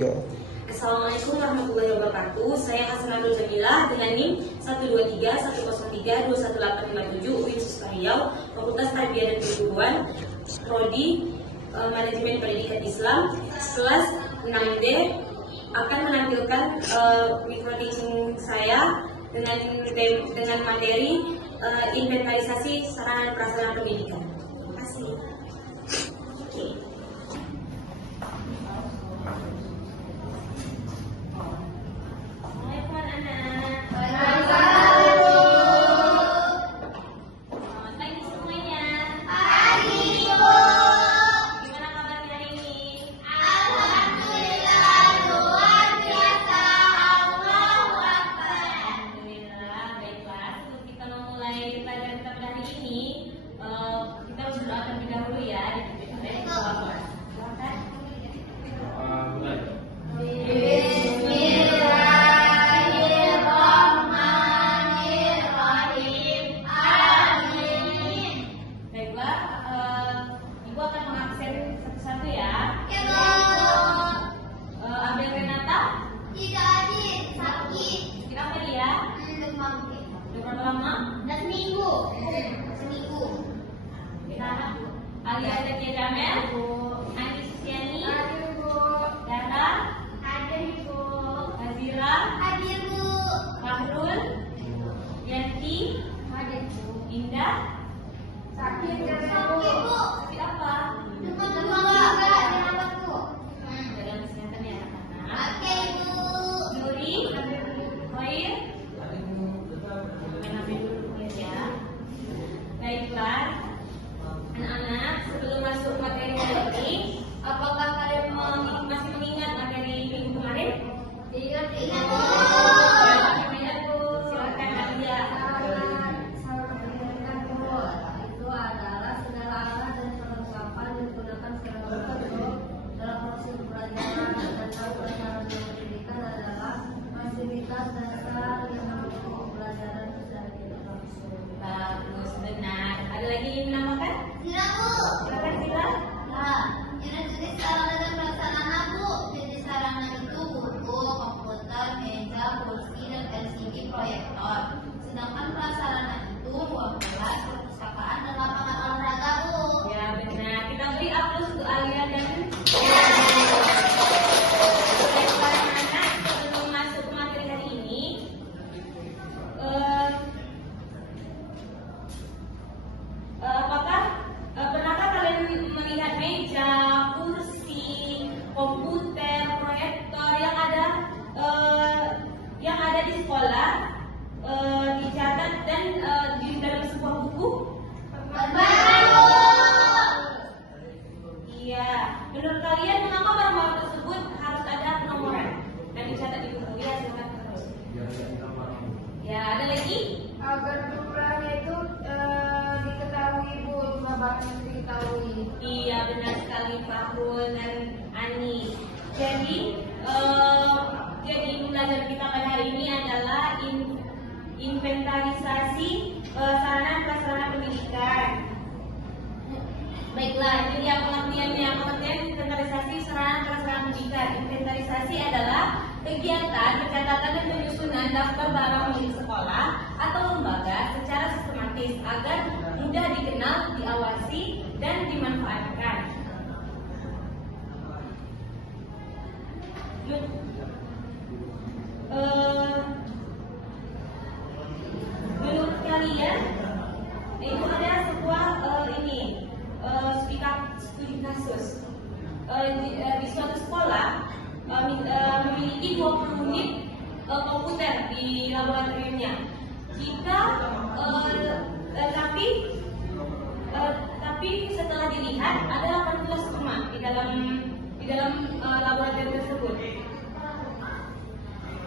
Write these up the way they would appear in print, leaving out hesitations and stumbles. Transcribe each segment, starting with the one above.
3. Assalamualaikum warahmatullahi wabarakatuh. Saya Hasanul Jamila dengan NIM 12310321857 UIN Susta Riau, Fakultas Tarbiyah dan Keguruan, Prodi Manajemen Pendidikan Islam, kelas 6D, akan menampilkan micro teaching saya dengan materi inventarisasi sarana dan prasarana pendidikan. Terima kasih. Oke. Aliada Jamel, Andi Susiani, Dara, hadir Bu, Azira, hadir Bu, Fahrul, Yanti, hadir Bu, Indah, sakit Bu, sakit apa? Demam Bu. Jaga kesehatan ya anak-anak. Oke Bu. Nuri, Hoir, menambil dulu ya. Baiklah. Anak-anak, sebelum masuk materi hari ini, apakah kalian masih mengingat materi minggu kemarin? Ingat Bu. Ingat Bu. Silakan Alia. Itu adalah segala alat dan perlengkapan yang digunakan secara berbentuk dalam proses pembelajaran dan tahu pelajaran pendidikan adalah fasilitas dasar yang mendukung pembelajaran secara tidak langsung. Bagus, benar. Ada lagi yang menambahkan? Tidak Bu. Silakan Sila. Nah, jenis sarana dan prasarana Bu. Jenis sarana itu buku, komputer, meja, kursi, dan LCD proyektor. Sedangkan prasarana itu ruang kelas, perpustakaan, dan lapangan olahraga Bu. Ya benar. Kita beri aplaus untuk Alia dan anak-anak. Sebelum masuk ke materi hari ini, pernahkah kalian melihat meja, kursi, komputer, proyektor yang ada di sekolah, dicatat dan di dalam sebuah buku? Iya. Menurut kalian mengapa barang-barang tersebut harus ada penomoran dan dicatat di buku? Ya, silakan terus. Ya, ada lagi? Agar jumlahnya itu diketahui Bu, jumlah barang yang diketahui. Iya, benar sekali Fahrul dan Ani. Jadi pelajaran kita pada hari ini adalah inventarisasi sarana prasarana pendidikan. Baiklah, jadi apa pengertiannya? Pengertian inventarisasi sarana prasarana pendidikan. Inventarisasi adalah kegiatan pencatatan dan penyusunan daftar barang milik sekolah atau lembaga secara sistematis agar mudah dikenal, diawasi, dan dimanfaatkan. Menurut kalian itu ada sebuah studi kasus di suatu sekolah memiliki 20 unit komputer di laboratoriumnya. Tapi setelah dilihat ada 18 rumah di dalam laboratorium tersebut.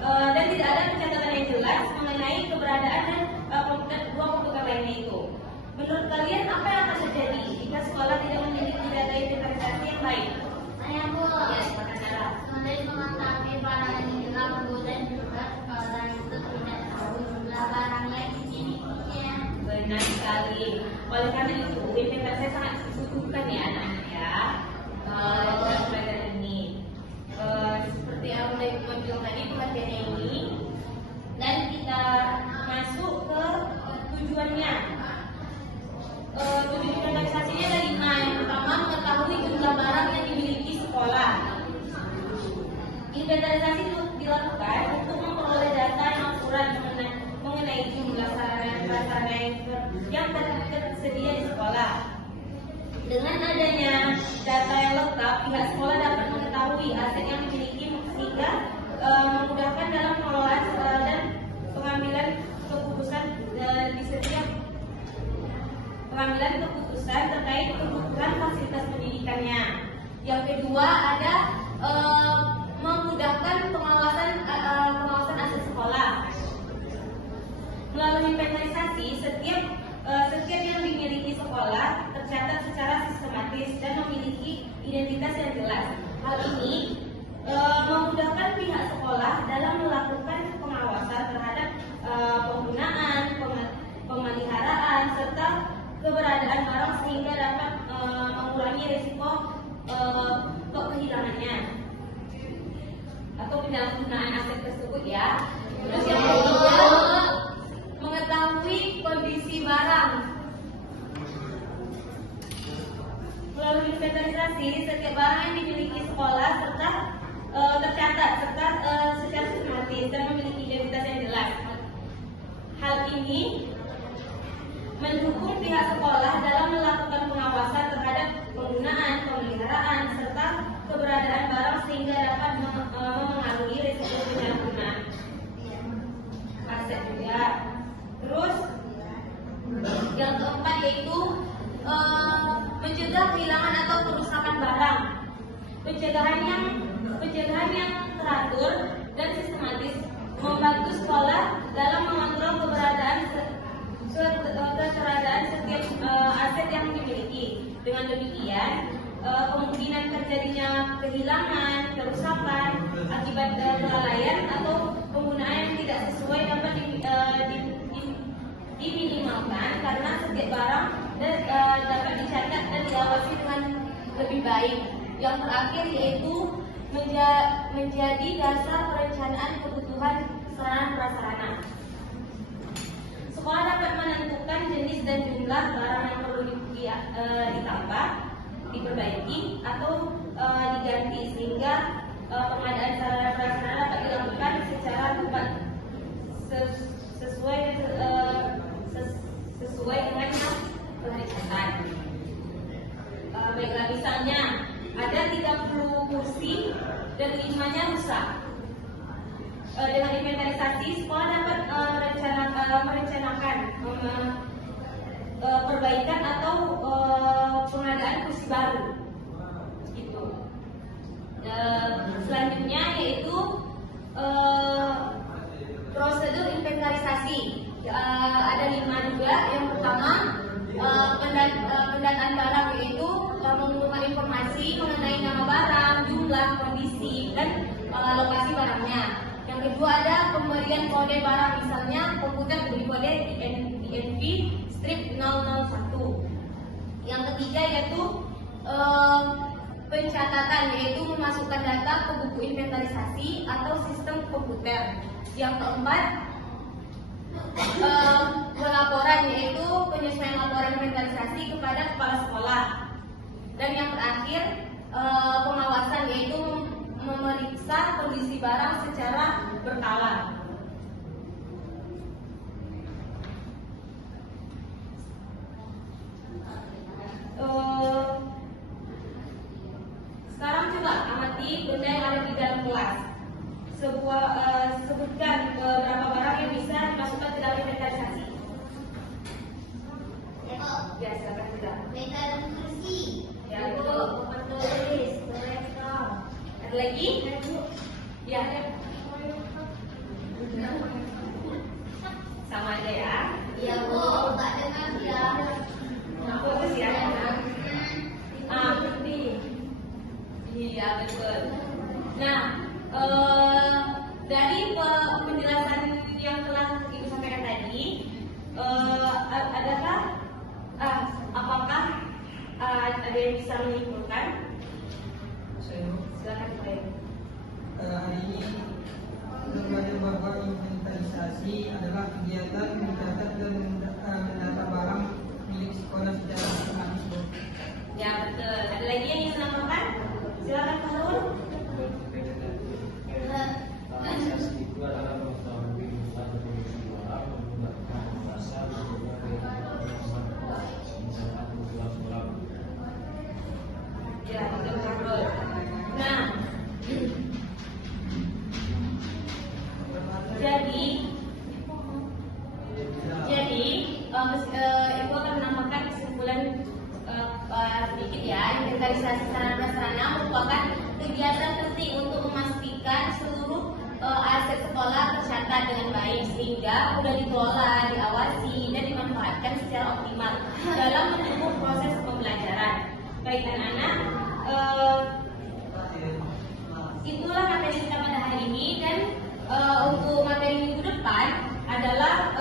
Dan tidak ada pencatatan yang jelas mengenai keberadaan dua komputer lainnya itu. Menurut kalian apa yang akan terjadi jika sekolah tidak memiliki data inventarisasi yang baik? Saya Bu. Ya, silakan Sarah. Menteri mengetahui barang yang hilang dan juga sekolah itu tidak tahu jumlah barang yang dimilikinya. Benar sekali. Oleh karena itu, inventarisasi sangat dibutuhkan ya anak-anak ya. Dalam pelajaran ini. Inventarisasi dilakukan untuk memperoleh data yang akurat mengenai jumlah sarana yang tersedia di sekolah. Dengan adanya data yang lengkap, pihak sekolah dapat mengetahui aset yang dimiliki sehingga memudahkan dalam pengelolaan dan pengambilan keputusan di setiap pengambilan keputusan terkait kebutuhan fasilitas pendidikannya. Yang kedua ada memudahkan pengawasan aset sekolah. Melalui inventarisasi, setiap yang dimiliki sekolah tercatat secara sistematis dan memiliki identitas yang jelas. Hal ini memudahkan pihak sekolah dalam melakukan pengawasan terhadap penggunaan, pemeliharaan, serta keberadaan barang sehingga dapat mengurangi risiko kehilangannya atau penyalahgunaan aset tersebut ya. Terus yang ketiga, mengetahui kondisi barang. Melalui inventarisasi, setiap barang yang dimiliki sekolah serta tercatat serta secara sistematis dan memiliki identitas yang jelas. Hal ini mendukung pihak sekolah dalam melakukan pengawasan terhadap penggunaan, pemeliharaan, serta keberadaan barang sehingga dapat memengaruhi risiko penyalahgunaan aset juga. Terus yang keempat yaitu mencegah kehilangan atau kerusakan barang. Pencegahan yang teratur dan sistematis membantu sekolah dalam mengontrol keberadaan setiap aset yang dimiliki. Dengan demikian, kemungkinan terjadinya kehilangan, kerusakan akibat kelalaian atau penggunaan yang tidak sesuai dapat diminimalkan karena setiap barang dapat dicatat dan diawasi dengan lebih baik. Yang terakhir yaitu menjadi dasar perencanaan kebutuhan sarana prasarana. Sekolah dapat menentukan jenis dan jumlah barang yang perlu ditambah, diperbaiki atau diganti sehingga pengadaan sarana prasarana dapat dilakukan secara tepat sesuai dengan yang telah dicatat. Baiklah, misalnya ada 30 kursi dan 5-nya rusak. Dengan inventarisasi, sekolah dapat merencanakan perbaikan atau pengadaan kursi baru. Gitu. Selanjutnya yaitu prosedur inventarisasi. Ada 5 juga. Yang pertama pendataan barang, yaitu mengumpulkan informasi mengenai nama barang, jumlah, kondisi, dan lokasi barangnya. Yang kedua ada pemberian kode barang, misalnya komputer beri kode DNV strip 001. Yang ketiga yaitu pencatatan, yaitu memasukkan data ke buku inventarisasi atau sistem komputer. Yang keempat pelaporan, yaitu penyesuaian laporan inventarisasi kepada kepala sekolah. Dan yang terakhir pengawasan, yaitu memeriksa kondisi barang secara berkala. Sekarang coba amati benda yang ada di dalam kelas. Sebutkan beberapa barang yang bisa dimasukkan ke dalam inventarisasi. Ya, silakan sudah. Meja dan kursi. Ya, Bu, papan tulis, laptop. Ada lagi? Ya. Sama aja ya. Iya Bu, nggak dengar ya. Fokus ya. Iya betul. Nah, dari penjelasan yang telah Ibu sampaikan tadi, apakah ada yang bisa menyimpulkan? Silakan Pak. Hari ini terbaca bahwa inventarisasi adalah kegiatan mencatat dan mendata barang milik sekolah secara sistematis. Ya betul. Ada lagi yang ingin menambahkan? Silakan Pak Nur. tercatat dengan baik sehingga mudah dikelola, diawasi, dan dimanfaatkan secara optimal dalam mendukung proses pembelajaran. Baik anak-anak, itulah materi kita pada hari ini, dan untuk materi minggu depan adalah